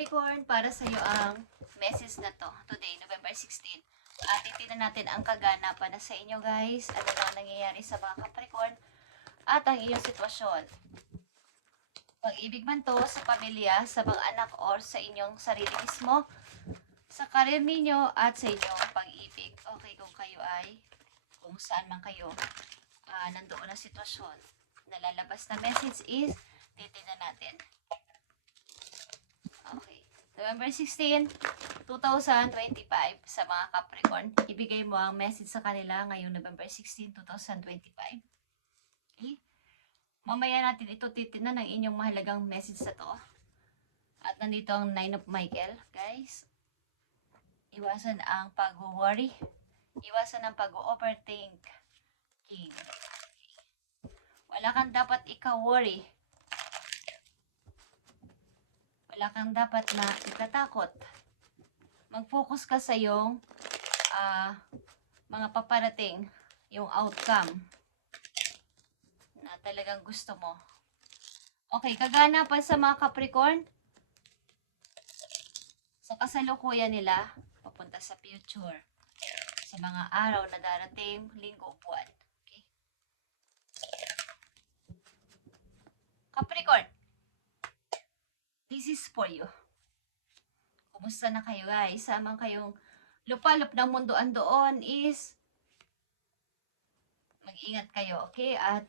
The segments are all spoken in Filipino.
Capricorn, para sa iyo ang message na to. Today, November 16. At titignan natin ang kaganapan na sa inyo guys. Ano ba nangyayari sa mga Capricorn at ang iyong sitwasyon. Pag-ibig man to sa pamilya, sa mga anak or sa inyong sarili mismo, sa karir ninyo at sa inyong pag-ibig. Okay, kung saan man kayo nandoon na sitwasyon. Nalalabas na message is titignan natin. Okay. November 16, 2025 sa mga Capricorn. Ibigay mo ang message sa kanila ngayong November 16, 2025. Okay? Mamaya natin ito titignan ng inyong mahalagang message sa to. At nandito ang 9 of Michael, guys. Iwasan ang pag-worry. Iwasan ang pag-overthink. King. Wala kang dapat ika-worry. Wala kang dapat na ikatakot. Mag-focus ka sa iyong mga paparating, yung outcome na talagang gusto mo. Okay, kaganapan sa mga Capricorn. Sa kasalukuyan nila, papunta sa future. Sa mga araw na darating, linggo, buwan. Okay? Capricorn, this is for you. Kumusta na kayo guys? Samang kayong lupalop ng mundo andoon is mag-ingat kayo, okay? At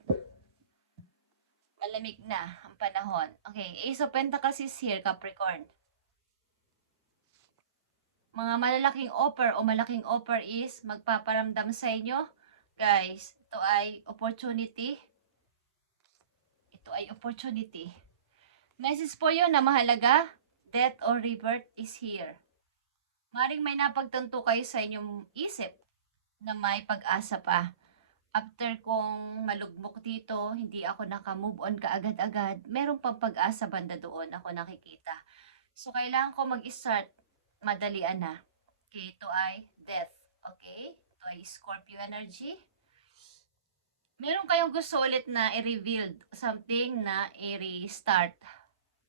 malamig na ang panahon. Okay, Ace of Pentacles is here, Capricorn. Mga malalaking offer o malaking offer is magpaparamdam sa inyo. Guys, ito ay opportunity. Ito ay opportunity. Message po yun na mahalaga, death or rebirth is here. Maring may napagtanto kayo sa inyong isip na may pag-asa pa. After kong malugmok dito, hindi ako naka-move on kaagad-agad, meron pang pag-asa banda doon ako nakikita. So, kailangan ko mag-start, madalian na. Okay, ito ay death. Okay? Ito ay Scorpio energy. Meron kayong gusto ulit na i-reveal something na i-restart.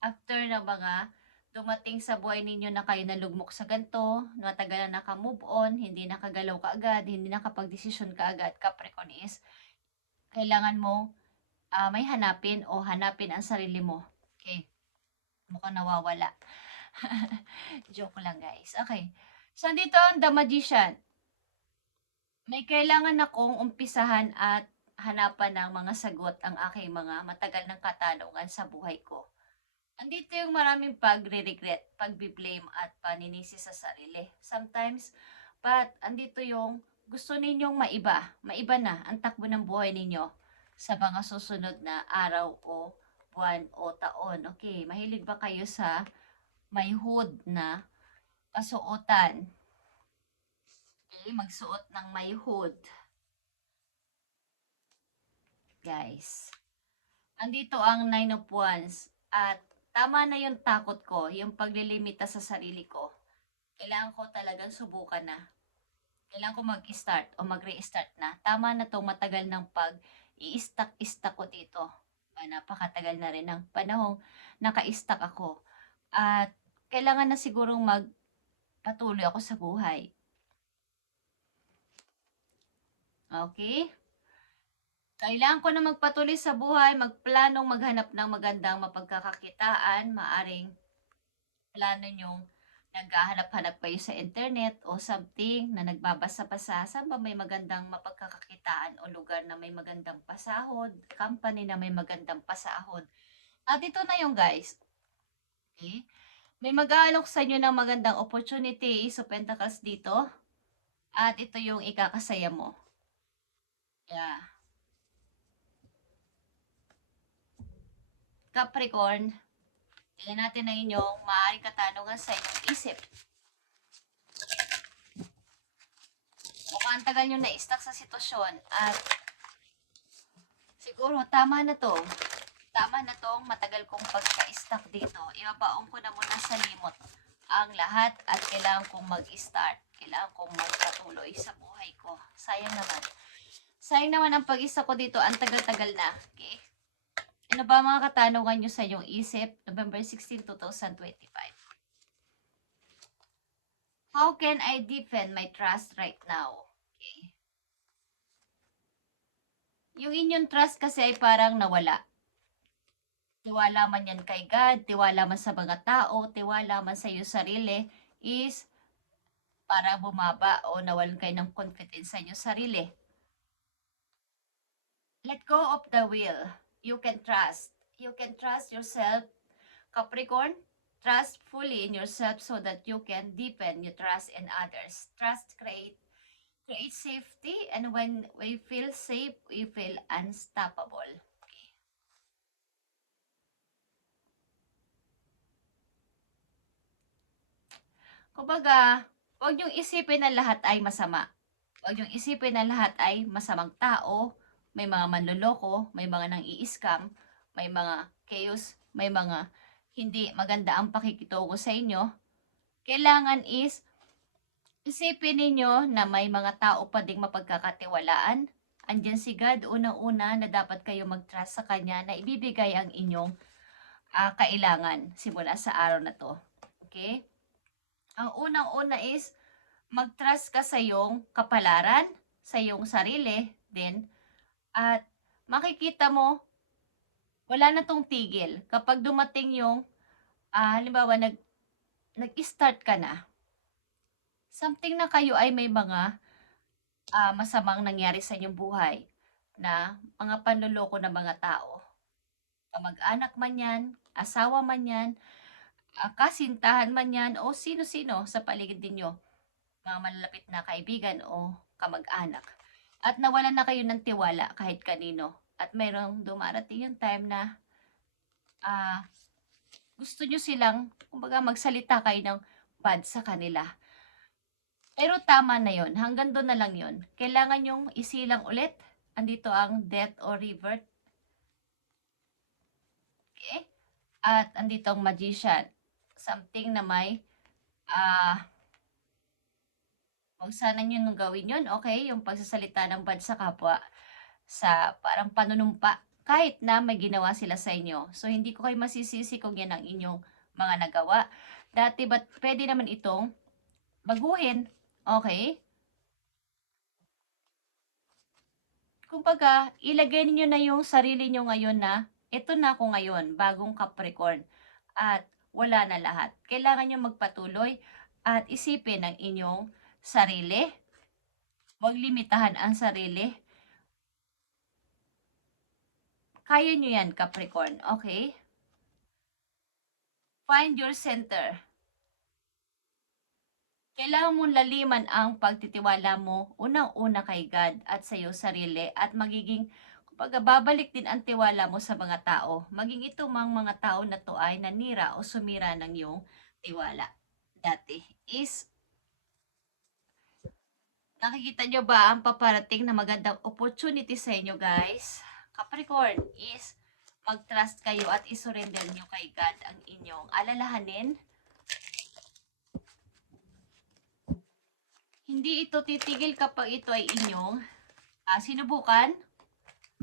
After na mga dumating sa buhay ninyo na kayo nalugmok sa ganito, matagal na naka-move on, hindi nakagalaw kaagad, hindi nakapag-desisyon kaagad, Capricorn is, kailangan mo may hanapin o hanapin ang sarili mo. Okay. Mukhang nawawala. Joke lang guys. Okay. So, dito ang The Magician. May kailangan akong umpisahan at hanapan ng mga sagot ang aking mga matagal ng katanungan sa buhay ko. Andito yung maraming pagre-regret, pagbi-blame at paninisi sa sarili. Sometimes, but andito yung gusto ninyong maiba na ang takbo ng buhay ninyo sa mga susunod na araw o buwan o taon. Okay, mahilig ba kayo sa may hood na kasuotan? Okay, magsuot ng may hood. Guys, andito ang 9 of Wands at tama na yung takot ko, yung paglilimita sa sarili ko. Kailangan ko talagang subukan na. Kailangan ko mag-start o mag-restart na. Tama na to, matagal ng pag-i-stack ko dito. Napakatagal na rin ng panahong naka-stack ako. At kailangan na sigurong magpatuloy ako sa buhay. Okay? Kailangan ko na magpatuloy sa buhay, magplanong maghanap ng magandang mapagkakakitaan. Maaring plano nyong naghahanap-hanap kayo sa internet o something na nagbabasa-basa. Saan ba may magandang mapagkakakitaan o lugar na may magandang pasahod, company na may magandang pasahod. At ito na yung guys. Okay? May mag-aalok sa inyo ng magandang opportunity, Ace of Pentacles dito. At ito yung ikakasaya mo. Yeah. Capricorn, tingnan natin na inyong maaaring katanungan sa inyong isip. Mukhang tagal nyo na-stuck sa sitwasyon at siguro tama na to. Tama na tong matagal kong pagka-stuck dito. Ibabaon ko na muna sa limot ang lahat at kailangan kong mag-start. Kailangan kong magpatuloy sa buhay ko. Sayang naman. Sayang naman ang pag-stuck ko dito. Ang tagal-tagal na. Okay? Ano ba mga katanungan nyo sa inyong isip? November 16, 2025. How can I deepen my trust right now? Okay. Yung inyong trust kasi ay parang nawala. Tiwala man yan kay God, tiwala man sa mga tao, tiwala man sa iyo sarili, is para bumaba o nawalan kayo ng confidence sa inyong sarili. Let go of the will. You can trust. You can trust yourself, Capricorn. Trust fully in yourself so that you can deepen your trust in others. Trust create safety, and when we feel safe, we feel unstoppable. Okay. Kumbaga, huwag niyong isipin na lahat ay masama. Huwag niyong isipin na lahat ay masamang tao, may mga manloloko, may mga nang-i-scam, may mga chaos, may mga hindi maganda ang pakikitungo sa inyo. Kailangan is isipin ninyo na may mga tao pa ding mapagkakatiwalaan. Andiyan si God, unang-una na dapat kayo mag-trust sa Kanya na ibibigay ang inyong kailangan simula sa araw na to. Okay? Ang unang-una is mag-trust ka sa iyong kapalaran, sa iyong sarili, din, at makikita mo, wala na tong tigil. Kapag dumating yung, halimbawa, nag-start ka na, something na kayo ay may mga masamang nangyari sa inyong buhay na mga panloloko ng mga tao. Kamag-anak man yan, asawa man yan, kasintahan man yan, o sino-sino sa paligid ninyo, mga malalapit na kaibigan o kamag-anak. At nawalan na kayo ng tiwala kahit kanino. At mayroong dumarating yung time na gusto nyo silang, kumbaga magsalita kayo ng bad sa kanila. Pero tama na yon, hanggang doon na lang yon. Kailangan yung isilang ulit. Andito ang death or revert. Okay? At andito ang magician. Something na may huwag sana nyo nung gawin yun, okay? Yung pagsasalita ng bad sa kapwa sa parang panunumpa kahit na may ginawa sila sa inyo. So, hindi ko kayo masisisi kung yan ang inyong mga nagawa. Dati, but pwede naman itong baguhin, okay? Kumbaga, ilagay niyo na yung sarili niyo ngayon na, ito na ako ngayon, bagong Capricorn. At wala na lahat. Kailangan niyo magpatuloy at isipin ang inyong sarili. Huwag limitahan ang sarili. Kaya nyo yan, Capricorn. Okay? Find your center. Kailangan mong laliman ang pagtitiwala mo unang-una kay God at sa iyong sarili at magiging, kapag babalik din ang tiwala mo sa mga tao, maging ito mga tao na to ay nanira o sumira ng iyong tiwala. Dati is, nakikita nyo ba ang paparating na magandang opportunity sa inyo, guys? Capricorn is, mag-trust kayo at isurrender nyo kay God ang inyong alalahanin. Hindi ito titigil kapag ito ay inyong sinubukan.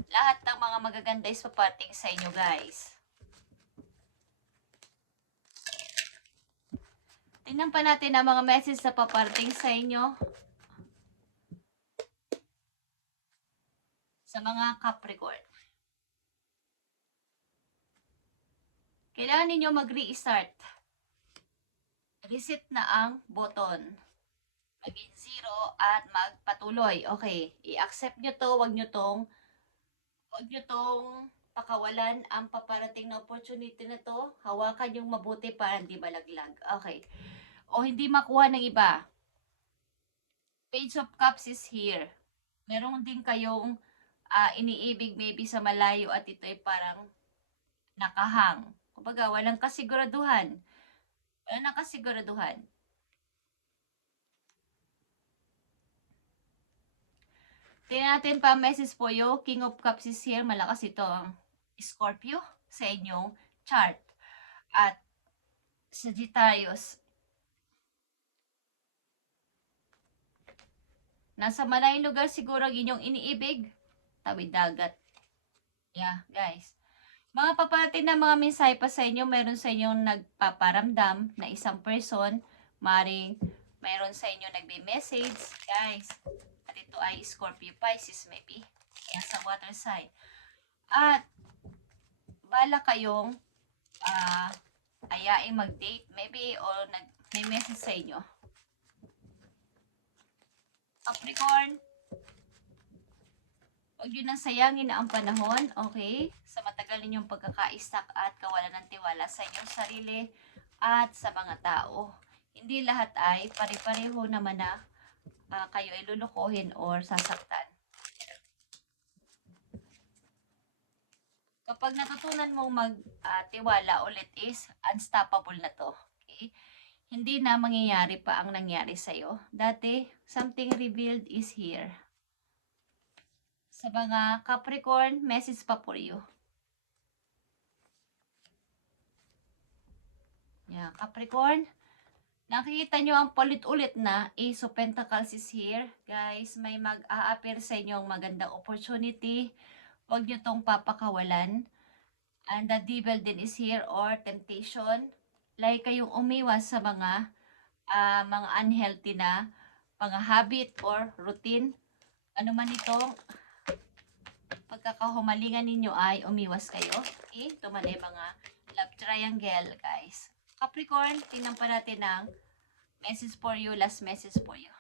Lahat ng mga magaganda is paparating sa inyo, guys. Tingnan pa natin ang mga message na paparating sa inyo sa mga Capricorn. Kailangan ninyo mag-restart. Reset na ang button. Maging zero at magpatuloy. Okay, i-accept nyo to, wag nyo tong pakawalan ang paparating na opportunity na to. Hawakan yung mabuti para hindi malaglag. Okay. O hindi makuha ng iba. Page of Cups is here. Meron din kayong iniibig maybe sa malayo at ito ay parang nakahang. Kumbaga, walang kasiguraduhan. Walang kasiguraduhan. Tingnan natin pa message po yung King of Cups is here. Malakas ito ang Scorpio sa inyong chart. At Sagittarius. Nasa malayong lugar siguro ang inyong iniibig. Tawid dagat. Yeah, guys. Mga paparating na mga mensahe pa sa inyo, meron sa inyong nagpaparamdam na isang person, maring mayroon sa inyo nagbe-message, guys. At ito ay Scorpio Pisces maybe. Yan sa water sign. At bala kayong ayaing mag-date maybe o may message sa inyo. Capricorn, huwag nyo nang sayangin na ang panahon, okay? Sa matagal ninyong pagkaka-stuck at kawalan ng tiwala sa inyong sarili at sa mga tao. Hindi lahat ay pare-pareho naman na kayo ay lulukohin or sasaktan. Kapag natutunan mong magtiwala ulit is unstoppable na to. Okay? Hindi na mangyayari pa ang nangyari sa'yo. Dati, something revealed is here. Sa mga Capricorn, message pa for you. Yeah, Capricorn, nakikita nyo ang palit-ulit na Ace of Pentacles is here. Guys, may mag-a-appear sa inyong magandang opportunity. Huwag nyo tong papakawalan. And the devil din is here or temptation. Like kayong umiwas sa mga unhealthy na mga habit or routine. Ano man itong pagkakahumalingan ninyo ay umiwas kayo. Okay? Ito man ay mga love triangle, guys. Capricorn, tingnan pa natin ang message for you, last message for you.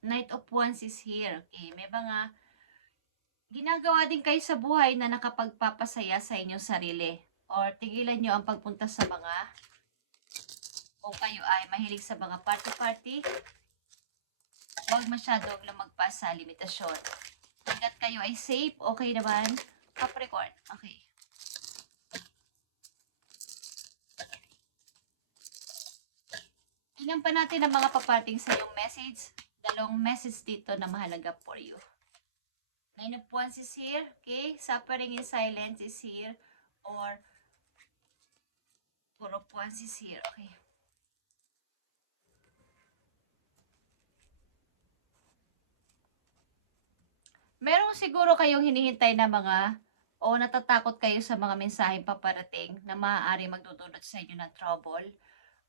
Knight of Wands is here. Okay, may mga ginagawa din kayo sa buhay na nakapagpapasaya sa inyong sarili. Or tigilan nyo ang pagpunta sa mga, kung kayo ay mahilig sa mga party-party, huwag masyadong lumagpas sa limitasyon. Hanggat kayo ay safe, okay naman, Capricorn. Okay. Tingnan pa natin ang mga papating sa iyong message. Dalawang message dito na mahalaga for you. Nine of Wands is here. Okay? Suffering in silence is here. Or Four of Wands is here. Okay. Meron siguro kayong hinihintay na mga o natatakot kayo sa mga mensaheng paparating na maaari magdudulot sa inyo ng trouble.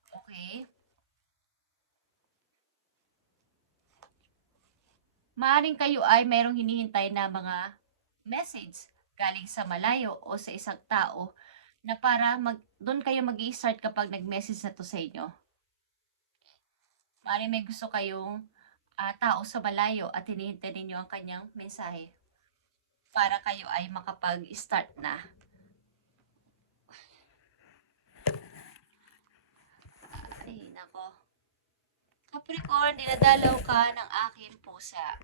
Okay? Maaring kayo ay mayroong hinihintay na mga message galing sa malayo o sa isang tao na para doon kayo mag-i-start kapag nag-message na to sa inyo. Maaring may gusto kayong tao sa malayo at hinihintay ninyo ang kanyang mensahe para kayo ay makapag-start na. Ay, nako. Capricorn, dinadalaw ka ng aking pusa.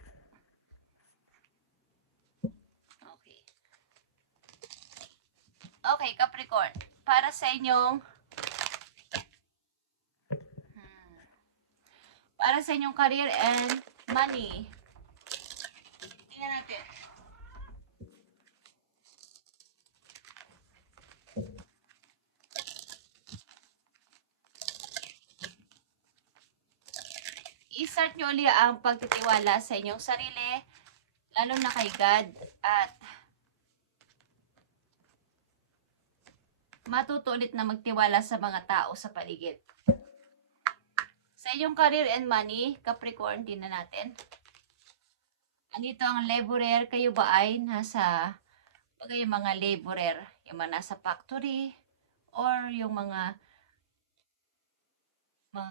Okay. Okay, Capricorn. Para sa inyong career and money. Tingnan natin. I-start nyo ulit ang pagtitiwala sa inyong sarili, lalo na kay God, at matuto ulit na magtiwala sa mga tao sa paligid. Sa inyong career and money, Capricorn, tingnan natin. Andito ang laborer, kayo ba ay nasa, yung mga laborer, yung mga nasa factory, or yung mga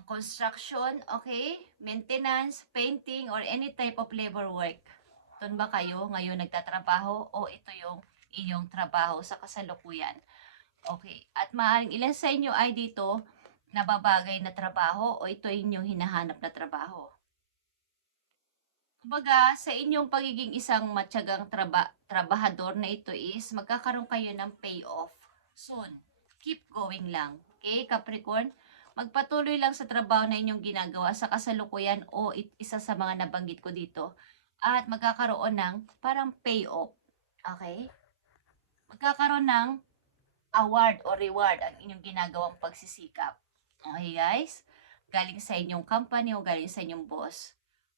construction, okay? Maintenance, painting, or any type of labor work. Doon ba kayo ngayon nagtatrabaho o ito yung inyong trabaho sa kasalukuyan? Okay. At maaaring ilan sa inyo ay dito nababagay na trabaho o ito inyong hinahanap na trabaho. Kumbaga, sa inyong pagiging isang matyagang trabahador na ito is magkakaroon kayo ng payoff soon. Keep going lang. Okay, Capricorn? Magpatuloy lang sa trabaho na inyong ginagawa sa kasalukuyan o isa sa mga nabanggit ko dito. At magkakaroon ng parang payoff. Okay? Magkakaroon ng award o reward ang inyong ginagawang pagsisikap. Okay, guys? Galing sa inyong company o galing sa inyong boss.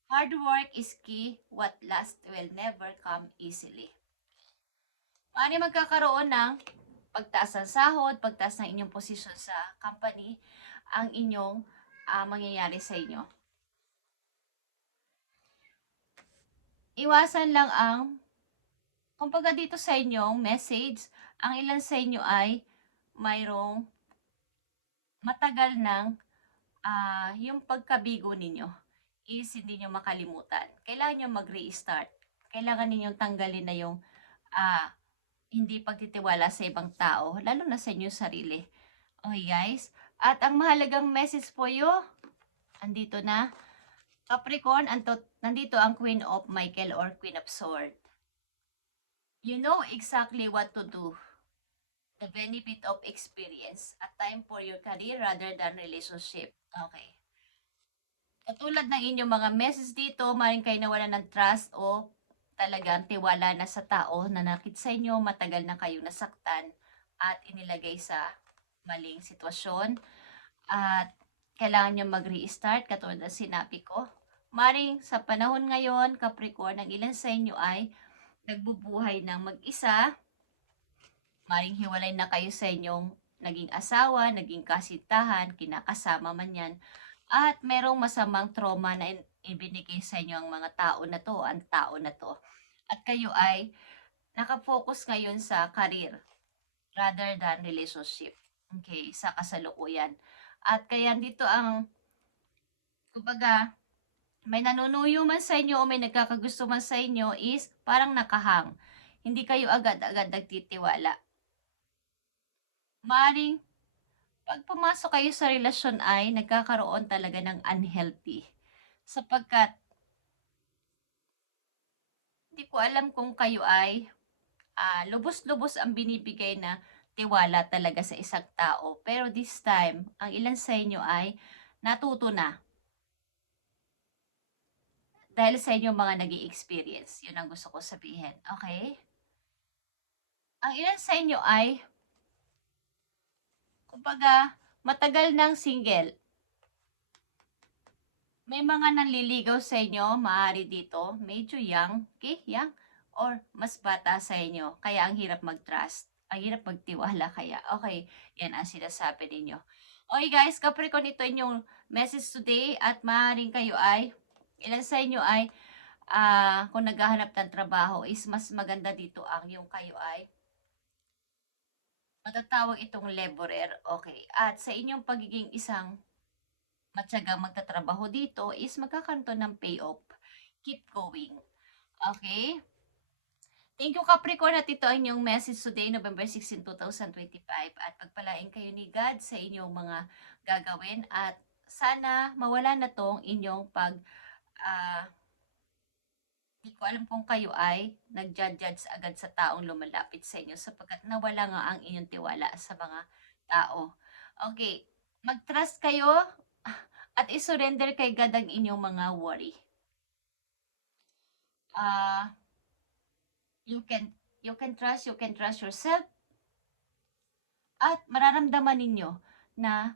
Hard work is key. What lasts will never come easily. Magkakaroon ng pagtaas ng sahod, pagtaas ng inyong posisyon sa company, ang inyong mangyayari sa inyo. Iwasan lang ang, kumbaga dito sa inyong message, ang ilan sa inyo ay mayroong matagal ng yung pagkabigo ninyo is hindi nyo makalimutan. Kailangan nyo mag-restart. Kailangan ninyong tanggalin na yung hindi pagtitiwala sa ibang tao, lalo na sa inyong sarili. Okay guys? At ang mahalagang message po andito na. Capricorn, nandito ang Queen of Michael or Queen of Swords. You know exactly what to do. The benefit of experience. A time for your career rather than relationship. Okay. Katulad ng inyong mga message dito, maaaring kayo nawalan ng trust o talagang tiwala na sa tao na nakit sa inyo, matagal na kayong nasaktan at inilagay sa maling sitwasyon. At kailangan nyo mag-restart katulad ng sinabi ko. Maring sa panahon ngayon, Capricorn, ang ilan sa inyo ay nagbubuhay ng mag-isa. Maring hiwalay na kayo sa inyong naging asawa, naging kasintahan, kinakasama man yan. At merong masamang trauma na ibinigay sa inyo ang mga tao na to, ang tao na to. At kayo ay nakafocus ngayon sa career rather than relationship. Okay, sa kasalukuyan. At kaya dito ang, kumbaga, may nanunuyo man sa inyo o may nagkakagusto man sa inyo is parang nakahang. Hindi kayo agad-agad nagtitiwala. Maring, pag pumasok kayo sa relasyon ay nagkakaroon talaga ng unhealthy. Sapagkat, hindi ko alam kung kayo ay lubos-lubos ang binibigay na tiwala talaga sa isang tao. Pero this time, ang ilan sa inyo ay natuto na. Dahil sa inyo mga nag experience Yun ang gusto ko sabihin. Okay? Ang ilan sa inyo ay, kumbaga, matagal ng single. May mga nanliligaw sa inyo, maaari dito, medyo young, okay, young, or mas bata sa inyo. Kaya ang hirap mag-trust. Ang hirap magtiwala kaya. Okay, yan ang sinasabi ninyo. Okay guys, Capricorn, ito inyong message today at maaaring kayo ay, ilan sa inyo ay, kung naghahanap ng trabaho is mas maganda dito ang yung kayo ay, matatawag itong laborer. Okay, at sa inyong pagiging isang matyagang magtatrabaho dito is magkakaroon ng payoff. Keep going. Okay? Thank you Capricorn at ito ang inyong message today, November 16, 2025. At pagpalain kayo ni God sa inyong mga gagawin at sana mawala na tong inyong di ko alam kung kayo ay nag-judge agad sa taong lumalapit sa inyo sapagkat nawala nga ang inyong tiwala sa mga tao. Okay, mag-trust kayo at isurrender kay God ang inyong mga worry. You can trust yourself at mararamdaman ninyo na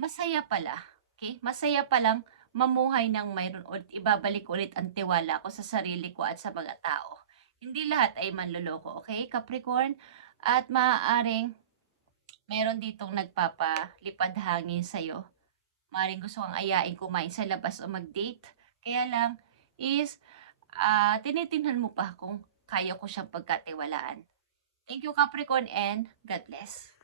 masaya pala. Okay? Masaya palang mamuhay ng mayroon ulit, ibabalik ulit ang tiwala ko sa sarili ko at sa mga tao. Hindi lahat ay manloloko, okay, Capricorn? At maaaring meron ditong nagpapalipad hangin sa'yo. Maaaring gusto kang ayain kumain sa labas o mag-date. Kaya lang is, tinitingnan mo pa kung kaya ko siyang pagkatiwalaan. Thank you, Capricorn, and God bless.